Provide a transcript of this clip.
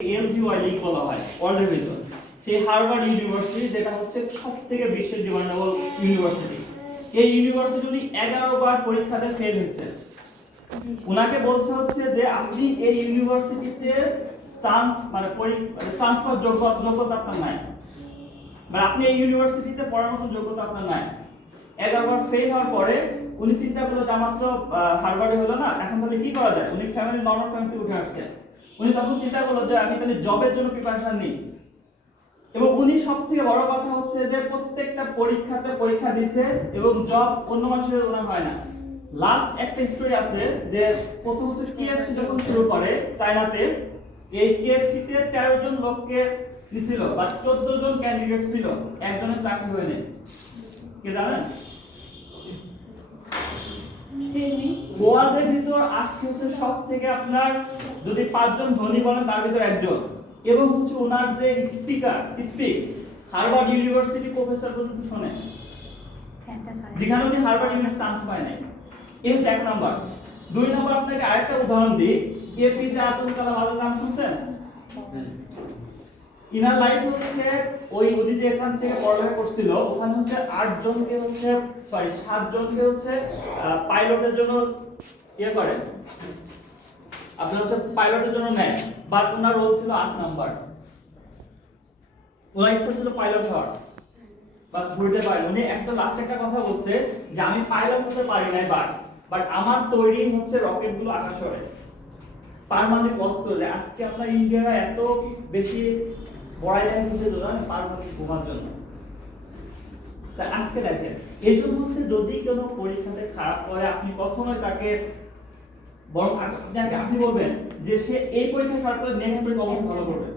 এলভিওয়াই league বলা হয় ওয়ার্ল্ডের ভিতর। সেই হার্ভার্ড ইউনিভার্সিটি যেটা হচ্ছে সবথেকে বিশ্বের ডিমান্ডেবল ইউনিভার্সিটি, এই ইউনিভার্সিটি উনি 11 বার পরীক্ষাতে ফেল হয়েছে। উনাকে বলছে হচ্ছে যে আপনি এই ইউনিভার্সিটিতে চান্স মানে চান্স পাওয়ার যোগ্যতা আপনার নাই, মানে আপনি এই ইউনিভার্সিটিতে পড়ার মতো যোগ্যতা আপনার নাই। 11 বার ফেল হওয়ার পরে উনি চিন্তা করলো যে আমার তো হার্ভার্ডে হলো না, এখন তাহলে কি করা যায়। উনি ফ্যামিলি নর্মাল ফ্যামিলি উঠে আসছে। উনি তখন চিন্তা করলো যে আমি তাহলে জবের জন্য প্রিপারেশন নিই। এবং উনি সবথেকে বড় কথা হচ্ছে যে প্রত্যেকটা পরীক্ষাতে পরীক্ষা দিয়েছে এবং জব অন্য মানুষের ওনার হয় না। লাস্ট একটা স্টোরি আছে যে প্রথম হচ্ছে কেএফসি যখন শুরু করে চায়নাতে, এই কেএফসি তে 13 জন লোককে দিছিল বাট 14 জন ক্যান্ডিডেট ছিল, একজনের চাকরি হয়নি। কে জানেন? ওয়ার্ল্ডের ভিতর আজকে হচ্ছে সবথেকে আপনার যদি 5 জন ধনী বলেন তার ভিতর একজন, এবং হচ্ছে ওনার যে স্পিক হার্ভার্ড ইউনিভার্সিটি প্রফেসর পর্যন্ত শোনে, যেখানে উনি হার্ভার্ড ইউনিভার্সিটি চান্স পায় নাই। এই হচ্ছে 1 নাম্বার। 2 নাম্বার আপনাকে আরেকটা উদাহরণ দিই, এপিজে আব্দুল কালাম আজাদ নাম শুনছেন? ইনার লাইফ হচ্ছে উনি যে এখান থেকে পড়ালেখা করছিল ওখানে হচ্ছে 7 জনকে হচ্ছে পাইলটের জন্য করে, আপনার হচ্ছে পাইলটের জন্য নেয়, বাট ওনার রোল ছিল 8 নাম্বার। ওনার ইচ্ছা ছিল পাইলট হওয়ার, বাট ভুলতে পারেন। উনি লাস্ট একটা কথা বলছে যে আমি পাইলট হতে পারি নাই, বাট আমার তৈরি হচ্ছে রকেটগুলো আকাশে ওড়ে। পারমাণবিক অস্ত্র, যে আজকে আমরা ইন্ডিয়ারা এত বেশি বড়াইয়া খুঁজে দৌড়ান পারমাণবিক বোমার জন্য। তা আজকে দেখেন, এই জন্য হচ্ছে যদি কোনো পরীক্ষাতে খারাপ করে আপনি কখনোই তাকে বরং আপনি বলবেন যে সে এই পরীক্ষা খারাপ করে নেক্সট পরীক্ষা অবশ্যই ভালো করবে।